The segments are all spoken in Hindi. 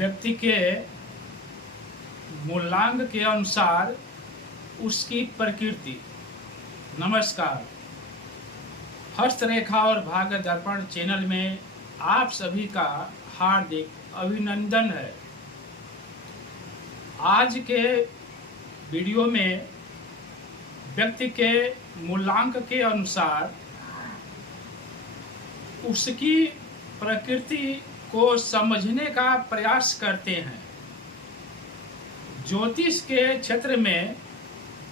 व्यक्ति के मूलांक के अनुसार उसकी प्रकृति। नमस्कार, हस्तरेखा और भाग्य दर्पण चैनल में आप सभी का हार्दिक अभिनंदन है। आज के वीडियो में व्यक्ति के मूलांक के अनुसार उसकी प्रकृति को समझने का प्रयास करते हैं। ज्योतिष के क्षेत्र में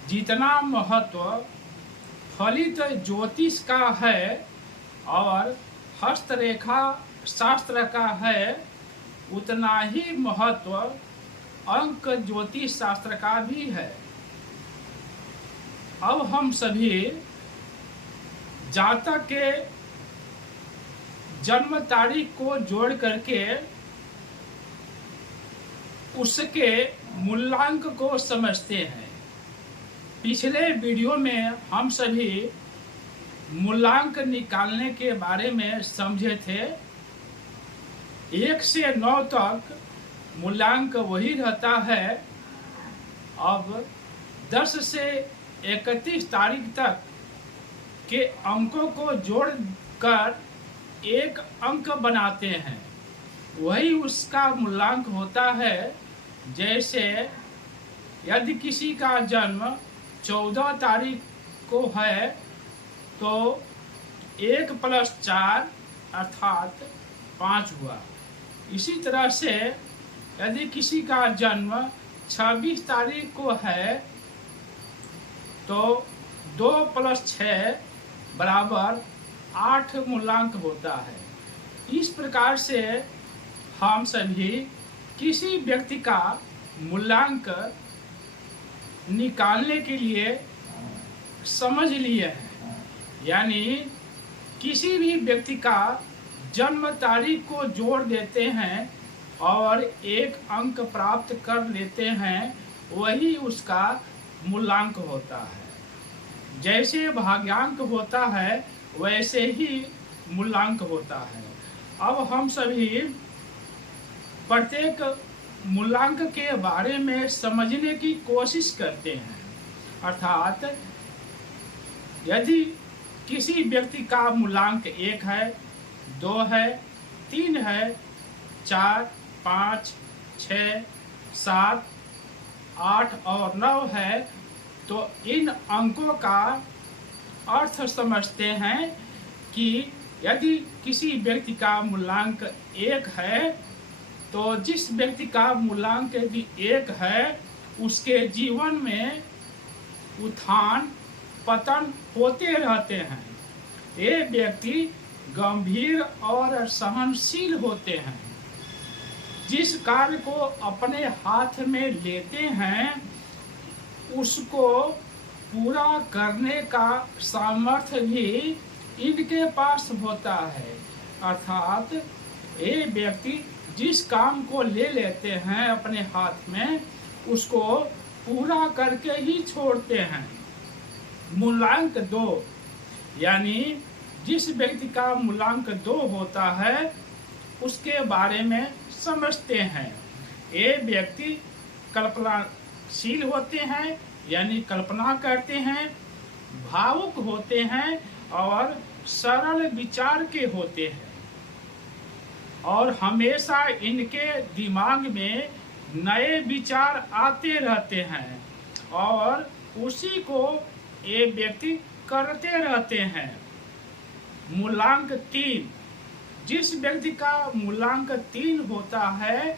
जितना महत्व फलित ज्योतिष का है और हस्तरेखा शास्त्र का है, उतना ही महत्व अंक ज्योतिष शास्त्र का भी है। अब हम सभी जातक के जन्म तारीख को जोड़ करके उसके मूलांक को समझते हैं। पिछले वीडियो में हम सभी मूलांक निकालने के बारे में समझे थे। 1 से 9 तक मूलांक वही रहता है। अब 10 से 31 तारीख तक के अंकों को जोड़कर एक अंक बनाते हैं, वही उसका मूलांक होता है। जैसे यदि किसी का जन्म 14 तारीख को है तो 1 + 4 अर्थात 5 हुआ। इसी तरह से यदि किसी का जन्म 26 तारीख को है तो 2 + 6 = 8 मूलांक होता है। इस प्रकार से हम सभी किसी व्यक्ति का मूलांक निकालने के लिए समझ लिए हैं। यानी किसी भी व्यक्ति का जन्म तारीख को जोड़ देते हैं और एक अंक प्राप्त कर लेते हैं, वही उसका मूलांक होता है। जैसे भाग्यांक होता है वैसे ही मूलांक होता है। अब हम सभी प्रत्येक मूलांक के बारे में समझने की कोशिश करते हैं। अर्थात यदि किसी व्यक्ति का मूलांक 1 है, 2 है, 3 है, 4, 5, 6, 7, 8 और 9 है, तो इन अंकों का अर्थ समझते हैं कि यदि किसी व्यक्ति का मूलांक 1 है तो जिस व्यक्ति का मूलांक यदि 1 है उसके जीवन में उत्थान पतन होते रहते हैं। ये व्यक्ति गंभीर और सहनशील होते हैं। जिस कार्य को अपने हाथ में लेते हैं उसको पूरा करने का सामर्थ्य भी इनके पास होता है। अर्थात ये व्यक्ति जिस काम को ले लेते हैं अपने हाथ में, उसको पूरा करके ही छोड़ते हैं। मूलांक 2 यानी जिस व्यक्ति का मूलांक 2 होता है उसके बारे में समझते हैं। ये व्यक्ति कल्पनाशील होते हैं, यानी कल्पना करते हैं, भावुक होते हैं और सरल विचार के होते हैं और हमेशा इनके दिमाग में नए विचार आते रहते हैं और उसी को ये व्यक्ति करते रहते हैं। मूलांक 3 जिस व्यक्ति का मूलांक 3 होता है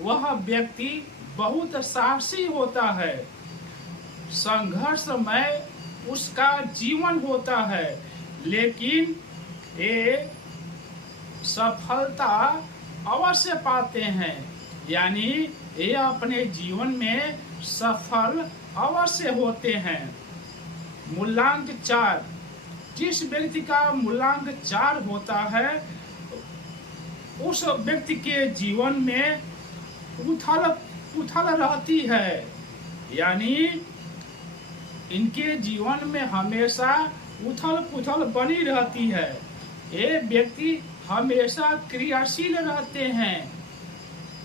वह व्यक्ति बहुत साहसी होता है। संघर्षमय उसका जीवन होता है, लेकिन ये सफलता अवश्य पाते हैं। यानी ये अपने जीवन में सफल अवश्य होते हैं। मूलांक 4 जिस व्यक्ति का मूलांक 4 होता है उस व्यक्ति के जीवन में उथल रहती है। यानी इनके जीवन में हमेशा उथल पुथल बनी रहती है। ये व्यक्ति हमेशा क्रियाशील रहते हैं।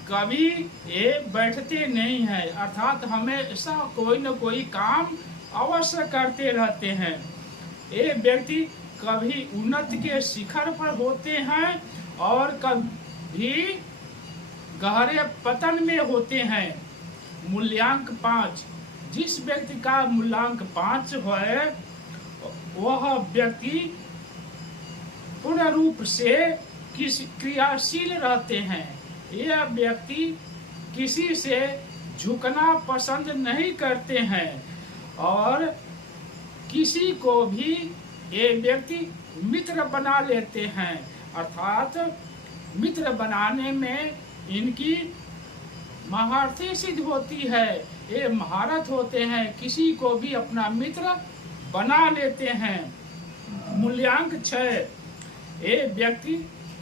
कभी ये बैठते नहीं हैं, अर्थात हमेशा कोई न कोई काम अवश्य करते रहते हैं। ये व्यक्ति कभी उन्नति के शिखर पर होते हैं और कभी गहरे पतन में होते हैं। मूल्यांक 5, जिस व्यक्ति का मूल्यांक 5 है वह व्यक्ति पूर्ण रूप से क्रियाशील रहते हैं। यह व्यक्ति किसी से झुकना पसंद नहीं करते हैं और किसी को भी ये व्यक्ति मित्र बना लेते हैं, अर्थात मित्र बनाने में इनकी महारथी सिद्ध होती है। ये महारथ होते हैं, किसी को भी अपना मित्र बना लेते हैं। मूल्यांक 6, ये व्यक्ति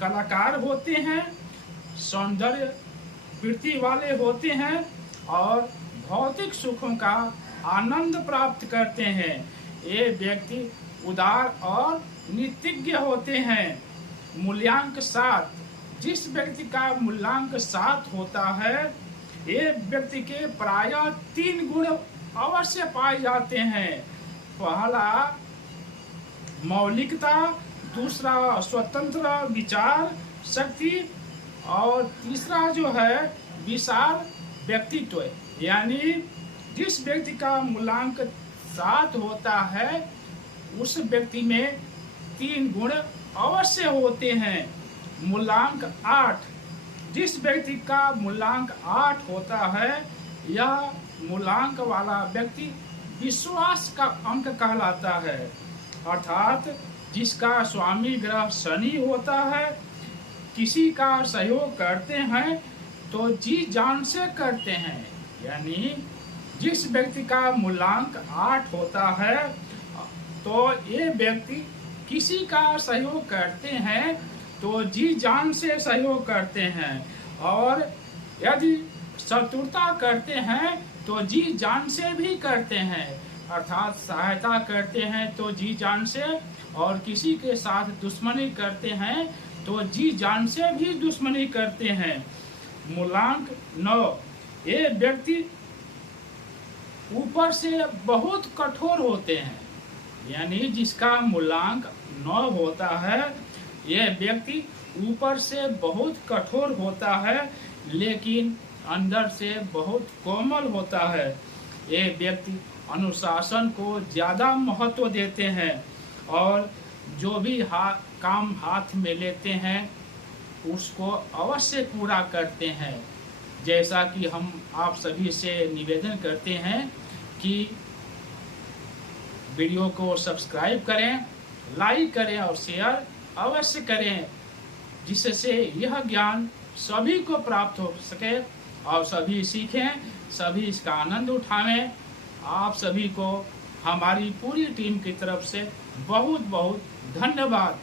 कलाकार होते हैं, सौंदर्य वृत्ति वाले होते हैं और भौतिक सुखों का आनंद प्राप्त करते हैं। ये व्यक्ति उदार और नीतिज्ञ होते हैं। मूल्यांक 7, जिस व्यक्ति का मूल्यांक 7 होता है ये व्यक्ति के प्रायः 3 गुण अवश्य पाए जाते हैं। पहला मौलिकता, दूसरा स्वतंत्र विचार शक्ति और तीसरा जो है विशाल व्यक्तित्व। यानी जिस व्यक्ति का मूल्यांक 7 होता है उस व्यक्ति में 3 गुण अवश्य होते हैं। मूल्यांक 8, जिस व्यक्ति का मूल्यांक 8 होता है यह मूल्यांक वाला व्यक्ति विश्वास का अंक कहलाता है, अर्थात जिसका स्वामी ग्रह शनि होता है। किसी का सहयोग करते हैं तो जी जान से करते हैं। यानी जिस व्यक्ति का मूल्यांक 8 होता है तो ये व्यक्ति किसी का सहयोग करते हैं तो जी जान से सहयोग करते हैं और यदि शत्रुता करते हैं तो जी जान से भी करते हैं, अर्थात सहायता करते हैं तो जी जान से, और किसी के साथ दुश्मनी करते हैं तो जी जान से भी दुश्मनी करते हैं। मूल्यांक 9, ये व्यक्ति ऊपर से बहुत कठोर होते हैं। यानी जिसका मूल्यांक 9 होता है यह व्यक्ति ऊपर से बहुत कठोर होता है लेकिन अंदर से बहुत कोमल होता है। ये व्यक्ति अनुशासन को ज़्यादा महत्व देते हैं और जो भी काम हाथ में लेते हैं उसको अवश्य पूरा करते हैं। जैसा कि हम आप सभी से निवेदन करते हैं कि वीडियो को सब्सक्राइब करें, लाइक करें और शेयर अवश्य करें, जिससे यह ज्ञान सभी को प्राप्त हो सके और सभी सीखें, सभी इसका आनंद उठाएं। आप सभी को हमारी पूरी टीम की तरफ से बहुत बहुत धन्यवाद।